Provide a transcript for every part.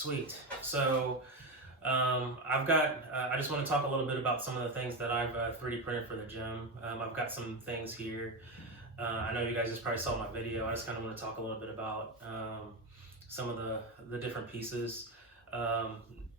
Sweet. So I just want to talk a little bit about some of the things that I've 3D printed for the gym. I've got some things here. I know you guys just probably saw my video. I just kind of want to talk a little bit about some of the different pieces. Um,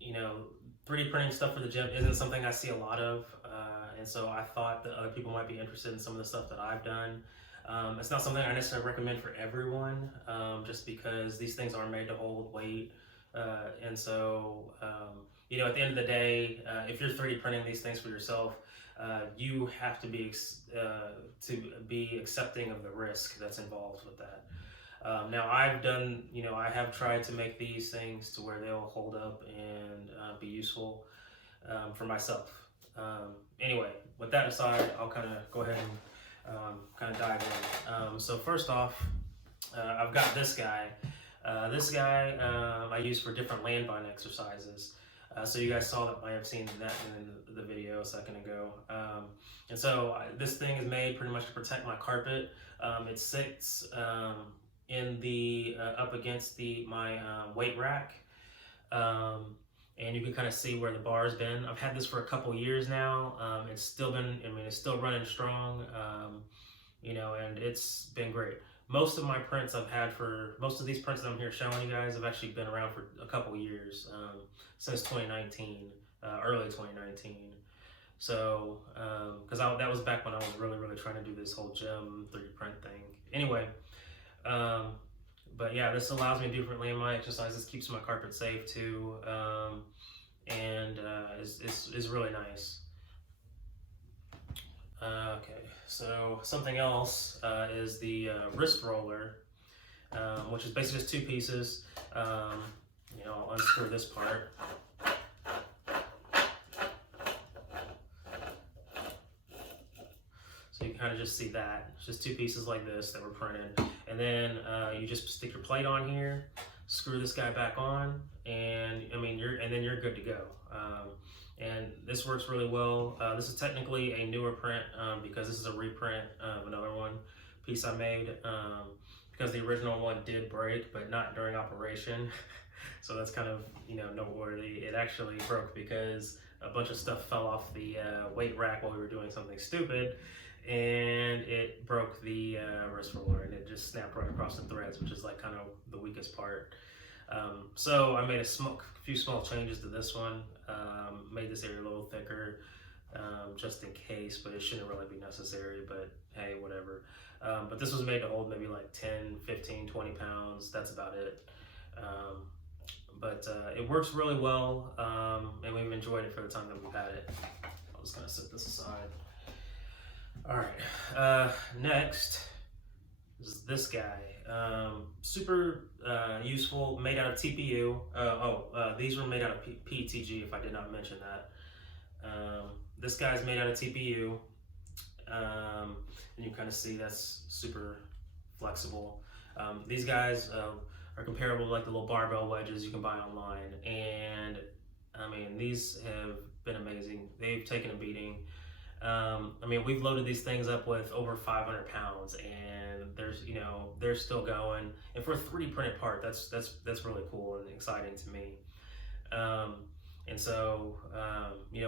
you know, 3D printing stuff for the gym isn't something I see a lot of. And so I thought that other people might be interested in some of the stuff that I've done. It's not something I necessarily recommend for everyone, just because these things are made to hold weight. And so, at the end of the day, if you're 3D printing these things for yourself, you have to be accepting of the risk that's involved with that. Now, I have tried to make these things to where they'll hold up and be useful for myself. Anyway, with that aside, I'll kind of go ahead and kind of dive in. So first off, I've got this guy. I use for different landmine exercises. So you guys saw that, I have seen that in the video a second ago. This thing is made pretty much to protect my carpet. It sits in the up against my weight rack. And you can kind of see where the bar's been. I've had this for a couple years now. It's still running strong, and it's been great. Most of these prints that I'm here showing you guys have actually been around for a couple years, since 2019, early 2019. So, because that was back when I was really, really trying to do this whole gym 3D print thing. Anyway, but yeah, this allows me to do different landmine exercises, keeps my carpet safe too, and is really nice. Okay, so something else is the wrist roller, which is basically just two pieces. I'll unscrew this part. So you can kind of just see that. It's just two pieces like this that were printed. And then you just stick your plate on here, screw this guy back on, and then you're good to go. And this works really well. This is technically a newer print because this is a reprint of another piece I made, because the original one did break, but not during operation. So that's kind of noteworthy. It actually broke because a bunch of stuff fell off the weight rack while we were doing something stupid, and it broke the wrist roller, and it just snapped right across the threads, which is like kind of the weakest part. So I made a few small changes to this one. Made this area a little thicker, just in case, but it shouldn't really be necessary, but hey, whatever. But this was made to hold maybe like 10, 15, 20 pounds. That's about it. But it works really well, and we've enjoyed it for the time that we've had it. I'm just gonna set this aside. All right, next is this guy. Super useful, made out of TPU. These were made out of PETG, if I did not mention that. This guy's made out of TPU, and you kind of see that's super flexible. These guys are comparable to like the little barbell wedges you can buy online, and these have been amazing. They've taken a beating. We've loaded these things up with over 500 pounds, and they're still going. And for a 3D printed part, that's really cool and exciting to me.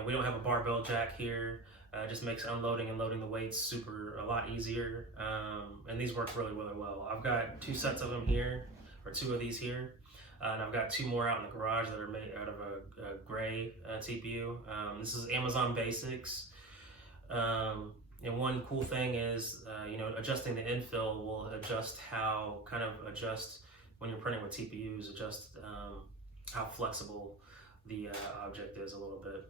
We don't have a barbell jack here. It just makes unloading and loading the weights a lot easier. And these work really, really well. I've got two sets of them here, or two of these here. And I've got two more out in the garage that are made out of a gray TPU. This is Amazon Basics. And one cool thing is, adjusting the infill will adjust when you're printing with TPUs, adjust how flexible the object is a little bit.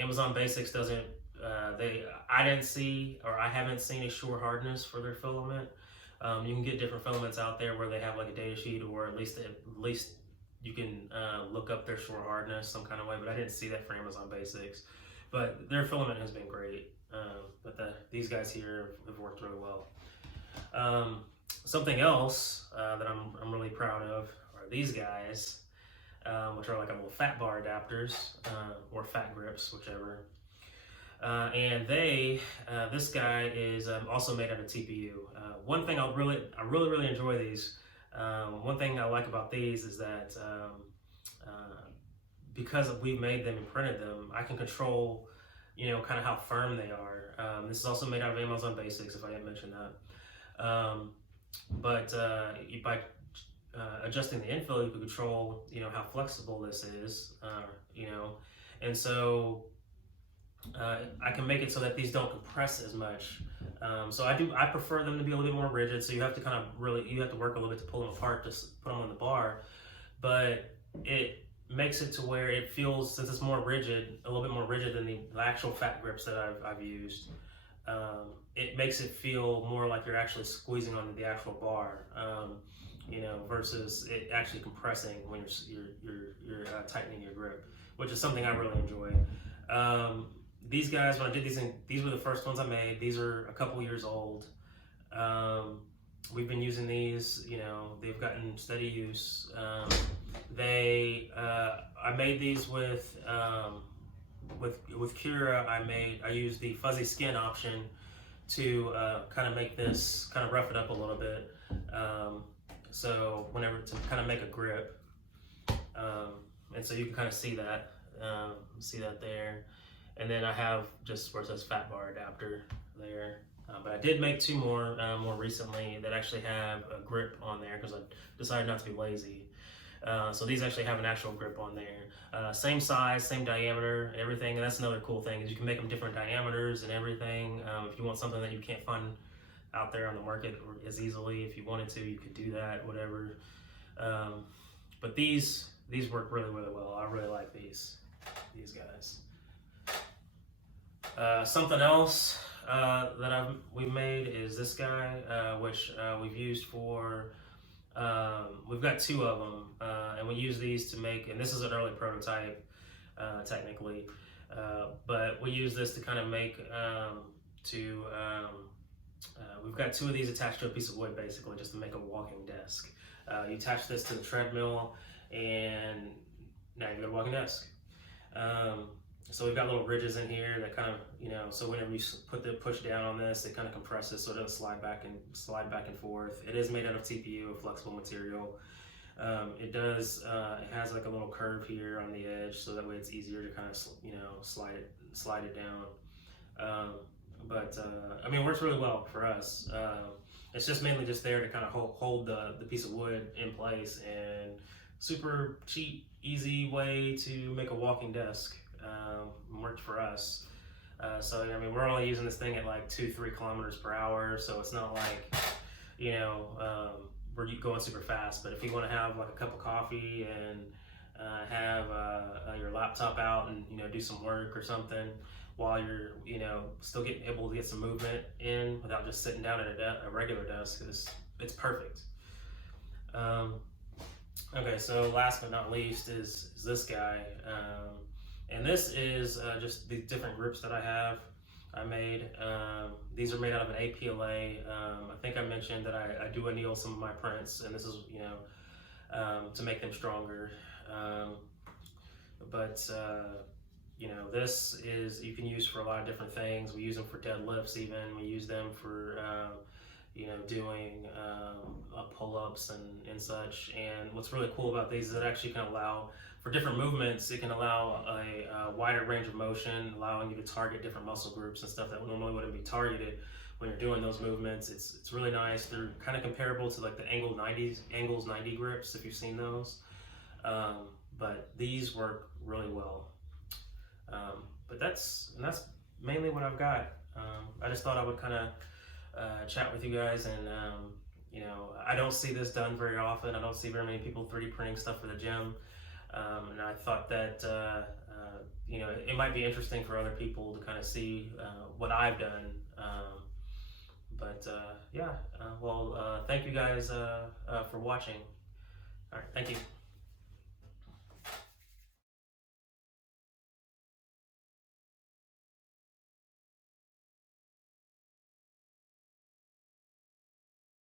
Amazon Basics doesn't, I haven't seen a sure hardness for their filament. You can get different filaments out there where they have like a data sheet, or at least you can look up their sure hardness some kind of way, but I didn't see that for Amazon Basics. But their filament has been great. These guys here have worked really well. Something else that I'm really proud of are these guys, which are like a little fat bar adapters, or fat grips, whichever. This guy is also made out of TPU. One thing I really enjoy these. One thing I like about these is that because we've made them and printed them, I can control, kind of how firm they are. This is also made out of Amazon Basics, if I didn't mention that. But by adjusting the infill, you can control, how flexible this is, and so I can make it so that these don't compress as much. So I prefer them to be a little bit more rigid. So you have to you have to work a little bit to pull them apart to put them on the bar, but it makes it to where it feels, since it's more rigid, a little bit more rigid than the actual fat grips that I've used. It makes it feel more like you're actually squeezing onto the actual bar, versus it actually compressing when you're tightening your grip, which is something I really enjoy. These guys, when I did these were the first ones I made. These are a couple years old. We've been using these, they've gotten steady use. I made these with Cura. I used the fuzzy skin option to kind of make this, kind of rough it up a little bit. So whenever, to kind of make a grip. And so you can kind of see that there. And then I have just where it says fat bar adapter there. But I did make two more recently that actually have a grip on there because I decided not to be lazy. So these actually have an actual grip on there. Same size, same diameter, everything. And that's another cool thing, is you can make them different diameters and everything. If you want something that you can't find out there on the market as easily, if you wanted to, you could do that, whatever. But these work really, really well. I really like these guys. Something else that we've made is this guy, which we've used for, we've got two of them, and we use these to make, and this is an early prototype, technically, but we use this to kind of make, we've got two of these attached to a piece of wood, basically, just to make a walking desk. You attach this to the treadmill, and now you've got a walking desk. So we've got little ridges in here that kind of, so whenever you push down on this, it kind of compresses so it doesn't slide back and forth. It is made out of TPU, a flexible material. It has like a little curve here on the edge, so that way it's easier to kind of, slide it down. But I mean, it works really well for us. It's just mainly just there to kind of hold the piece of wood in place, and super cheap, easy way to make a walking desk. Worked for us. So I mean, we're only using this thing at like 2-3 kilometers per hour, so it's not like, we're going super fast. But if you want to have like a cup of coffee and have your laptop out and do some work or something while you're still able to get some movement in without just sitting down at a regular desk, it's perfect. Okay, so last but not least is this guy. And this is just the different groups that I made. These are made out of an APLA. I think I mentioned that I do anneal some of my prints, and this is, to make them stronger. This is, you can use for a lot of different things. We use them for deadlifts even. We use them for, doing pull-ups and such. And what's really cool about these is it actually can allow, for different movements, it can allow a wider range of motion, allowing you to target different muscle groups and stuff that normally wouldn't be targeted when you're doing those movements. It's really nice. They're kind of comparable to like the Angles 90 grips, if you've seen those. But these work really well. But that's mainly what I've got. I just thought I would kind of chat with you guys, and I don't see this done very often. I don't see very many people 3D printing stuff for the gym, and I thought that it might be interesting for other people to kind of see what I've done. Thank you guys for watching. All right, thank you.